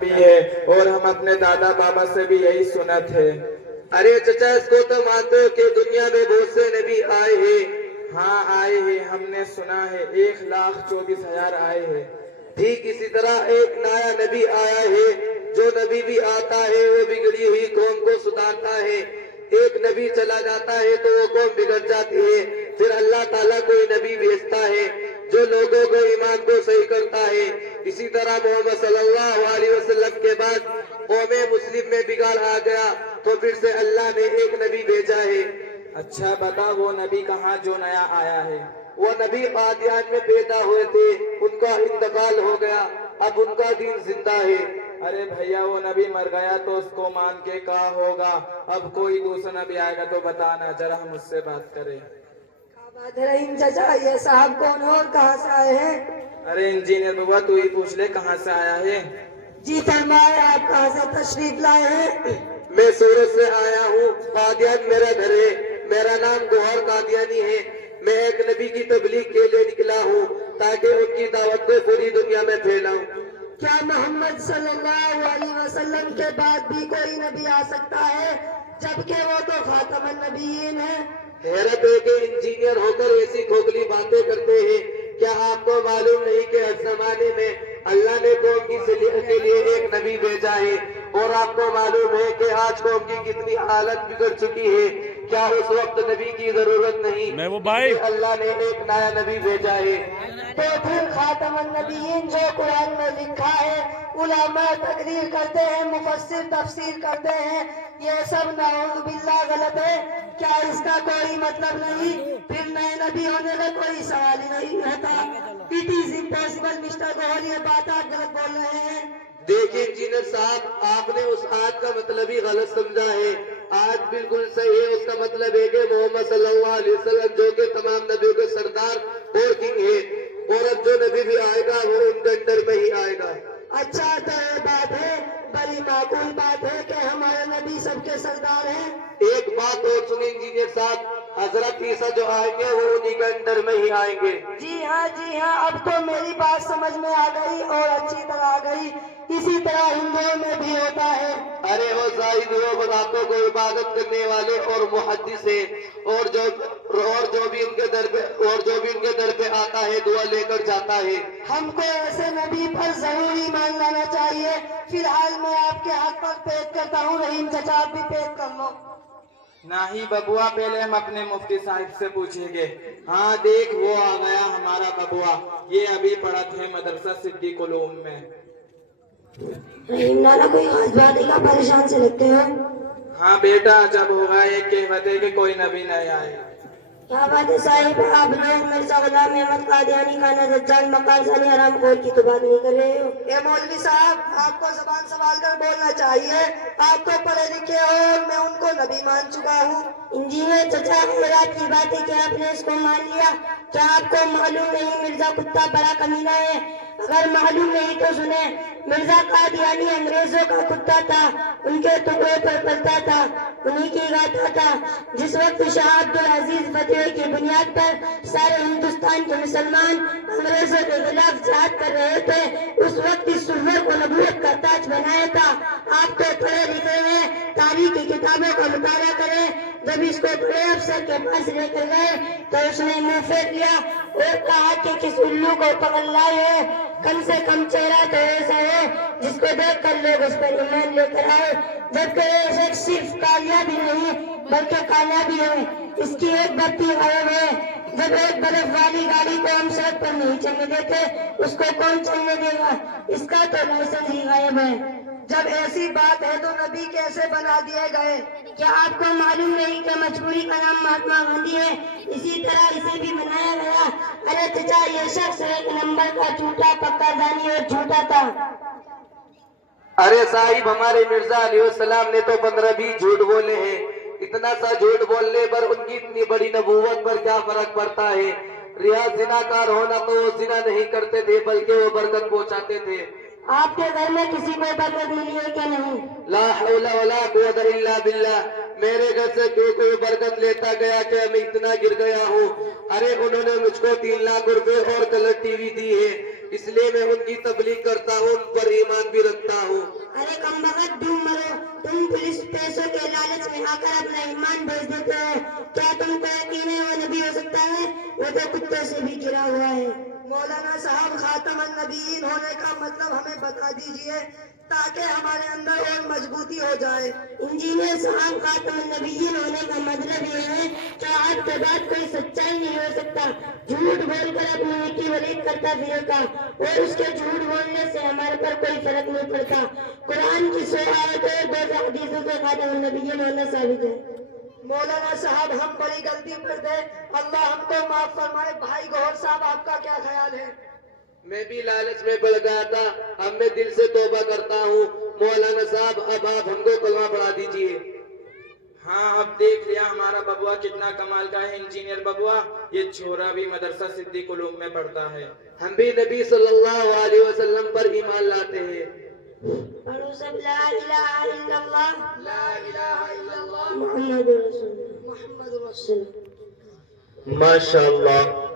بھی ہے اور ہم اپنے دادا بابا سے بھی یہی سنا تھے۔ ارے چچا اس کو تو مانتے ہو کہ دنیا میں بہت سے نبی آئے ہیں؟ ہاں آئے ہیں، ہم نے سنا ہے 1,24,000 آئے ہیں۔ ٹھیک اسی طرح ایک نیا نبی آیا ہے، جو نبی بھی آتا ہے وہ بگڑی ہوئی قوم کو سدھارتا ہے۔ ایک نبی چلا جاتا ہے تو وہ قوم بگڑ جاتی ہے، پھر اللہ تعالیٰ کوئی نبی بھیجتا ہے جو لوگوں کو ایمان کو صحیح کرتا ہے۔ اسی طرح محمد صلی اللہ علیہ وسلم کے بعد قوم مسلم میں بگاڑ آ گیا تو پھر سے اللہ نے ایک نبی بھیجا ہے۔ اچھا بتا وہ نبی کہاں جو نیا آیا ہے؟ وہ نبی قادیان میں پیدا ہوئے تھے، ان کا انتقال ہو گیا، اب ان کا دین زندہ ہے۔ ارے بھیا وہ نبی مر گیا تو اس کو مان کے کیا ہوگا؟ اب کوئی دوسرا نبی آئے گا تو بتانا، ذرا ہم اس سے بات کریں۔ رحیم چچا یہ صاحب کون اور کہاں سے آئے ہیں؟ ارے انجینئر بابا تو ہی پوچھ لے کہاں سے آیا ہے؟ جی فرمائے آپ کہاں سے تشریف لائے ہیں؟ میں سورت سے آیا ہوں، قادیان میرا گھر ہے، میرا نام گوہر قادیانی ہے۔ میں ایک نبی کی تبلیغ کے لیے نکلا ہوں تاکہ ان کی دعوت کو پوری دنیا میں پھیلاؤں۔ کیا محمد صلی اللہ علیہ وسلم کے بعد بھی کوئی نبی آ سکتا ہے جبکہ وہ تو خاتم النبیین ہے؟ حیرت ہے کہ انجینئر ہو کر ایسی کھوکھلی باتیں کرتے ہیں۔ کیا آپ کو معلوم نہیں کہ ہر زمانے میں اللہ نے قوم کی صلاح کے لیے ایک نبی بھیجا ہے؟ اور آپ کو معلوم ہے کہ آج قوم کی کتنی حالت بگڑ چکی ہے؟ کیا اس وقت نبی کی ضرورت نہیں؟ اللہ نے ایک نیا نبی بھیجا ہے۔ تو پھر خاتم النبیین جو قرآن میں لکھا ہے، علماء تقریر کرتے ہیں، مفسر تفسیر کرتے ہیں، یہ سب نعوذ باللہ غلط ہے؟ کیا اس کا کوئی مطلب نہیں؟ پھر نئے نبی ہونے کا کوئی سوال ہی نہیں رہتا۔ اٹ از امپاسبل مسٹر گوہر، یہ بات آپ غلط بول رہے ہیں۔ دیکھیے انجینئر صاحب، آپ نے اس آیت کا مطلب ہی غلط سمجھا ہے۔ آیت بالکل صحیح ہے، اس کا مطلب ہے کہ محمد صلی اللہ علیہ وسلم جو کہ تمام نبیوں کے سردار اور کنگ ہے، اور اب جو نبی بھی آئے گا وہ ان کے انڈر میں ہی آئے گا۔ اچھا تو یہ بات ہے، بڑی معقول بات ہے کہ ہمارے نبی سب کے سردار ہیں۔ ایک بات اور سنیں انجینئر صاحب، حضرت عیسیٰ جو آئیں گے وہ انہی کے انڈر میں ہی آئیں گے۔ جی ہاں، اب تو میری بات سمجھ میں آ گئی اور اچھی طرح آ گئی۔ اسی طرح ہندوؤں میں بھی ہوتا ہے۔ ارے وہ زاہد وہ باتوں کو عبادت کرنے والے اور محدث ہیں، اور جو بھی ان کے در پہ آتا ہے دعا لے کر جاتا ہے۔ ہم کو ایسے نبی پر ضرور ایمان لانا چاہیے۔ فی الحال میں آپ کے ہاتھ پر پیش کرتا ہوں، رحیم چچا آپ بھی پیش کر لو۔ نہیں ببوا، پہلے ہم اپنے مفتی صاحب سے پوچھیں گے۔ ہاں دیکھ وہ آ گیا ہمارا ببوا، یہ ابھی پڑھت ہے مدرسہ صدیق علوم میں۔ رحیم نانا کوئی خاص بات ہے کیا؟ پریشان سے لگتے ہیں۔ ہاں بیٹا جب ہوگا ایک کہوت ہے کہ کوئی نبی نہیں آئے۔ کیا بات ہے صاحب، آپ لوگ مرزا غلام احمد قادیانی خانہ دجال مکان ثانی حرام خور کی تو بات نہیں کر رہے ہو؟ اے مولوی صاحب، آپ کو زبان سنبھال کر بولنا چاہیے۔ آپ تو پڑھے لکھے ہو اور میں ان کو نبی مان چکا ہوں۔ انجینئر چچا خیرات کی بات ہے کہ آپ نے اس کو مان لیا۔ کیا آپ کو معلوم نہیں مرزا کتا بڑا کمینہ ہے؟ اگر معلوم نہیں تو سنیں، مرزا قادیانی انگریزوں کا کتا تھا، ان کے ٹکڑے پر پلتا تھا، انہی کی گاتا تھا۔ جس وقت شاہ عبدالعزیز فتوی کی بنیاد پر سارے ہندوستان کے مسلمان انگریزوں کے خلاف جہاد کر رہے تھے، اس وقت اس سرور کو نبوت کا تاج بنایا تھا۔ آپ تو پڑھے لکھے ہیں، تاریخ کی کتابوں کا مطالعہ کریں۔ جب اس کو بڑے افسر کے پاس لے کر گئے تو اس نے منہ پھیر لیا اور کہا کہ کس الو کو پکڑ لائے ہو، کم سے کم چہرہ تو ایسا ہو جس کو دیکھ کر لوگ اس پر ایمان لے کر آئے، جبکہ یہ شخص صرف کامیابی نہیں بلکہ کامیابی ہے۔ اس کی ایک بتی غائب ہے۔ جب ایک بلب والی گاڑی کو ہم سڑک پر نہیں چلنے دیتے، اس کو کون چلنے دے گا؟ اس کا تو لائسنس ہی غائب ہے۔ جب ایسی بات ہے تو نبی کیسے بنا دیے گئے؟ کیا آپ کو معلوم نہیں کہ مجبوری کا نام مہاتما گاندھی ہے؟ اسی طرح اسے بھی بنایا گیا۔ ارے چچا یہ شخص ایک نمبر کا جھوٹا پکا دانی اور جھوٹا تھا۔ ارے صاحب ہمارے مرزا علیہ السلام نے تو 15-20 جھوٹ بولے ہیں۔ اتنا سا جھوٹ بولنے پر ان کی اتنی بڑی نبوت پر کیا فرق پڑتا ہے؟ ریاض زناکار ہونا تو وہ زنا نہیں کرتے تھے بلکہ وہ برکت پہنچاتے تھے۔ آپ کے گھر میں کسی کو برکت ملی ہے کیا نہیں؟ لا حول ولا قوت الا باللہ، میرے گھر سے کوئی برکت لیتا گیا کہ میں اتنا گر گیا ہوں۔ ارے انہوں نے مجھ کو 3 لاکھ روپے اور کلر ٹی وی دی ہے، اس لیے میں ان کی تبلیغ کرتا ہوں، ان پر ایمان بھی رکھتا ہوں۔ ارے کم بخت ڈوم مرو، تم پولیس پیسوں کے لالچ میں آ کر اپنا ایمان بیچ دیتے ہو، کیا تم کو یقین ہے وہ نبی ہو سکتا ہے؟ وہ تو کتوں سے بھی گرا ہوا ہے۔ مولانا صاحب خاتم النبیین ہونے کا مطلب ہمیں بتا دیجئے تاکہ ہمارے اندر اور مضبوطی ہو جائے۔ انجینئر صاحب خاتم النبیین ہونے کا مطلب یہ ہے کہ آپ کے بعد کوئی سچائی نہیں ہو سکتا، جھوٹ بول کر اپنی نیکی ولید کرتا پھرے گا، اور اس کے جھوٹ بولنے سے ہمارے پر کوئی فرق نہیں پڑتا۔ قرآن کی 100 آیتوں اور 2 حدیثوں سے خاتم النبیین ہونا ثابت ہے۔ مولانا صاحب ہم بڑی غلطی کر دے، اللہ ہم کو معاف فرمائے۔ بھائی گوھر صاحب آپ کا کیا خیال ہے؟ میں بھی لالچ میں پڑ گیا تھا، اب میں دل سے توبہ کرتا ہوں۔ مولانا صاحب اب آپ ہم کو کلمہ پڑھا دیجئے۔ ہاں اب دیکھ لیا ہمارا ببوا کتنا کمال کا ہے، انجینئر ببوا۔ یہ چھوڑا بھی مدرسہ صدیق علوم میں پڑھتا ہے۔ ہم بھی نبی صلی اللہ علیہ وسلم پر ایمان لاتے ہیں۔ پڑھو سب لا الہ الا اللہ، لا الہ الا اللہ محمد رسول اللہ، محمد رسول اللہ۔ ماشاءاللہ۔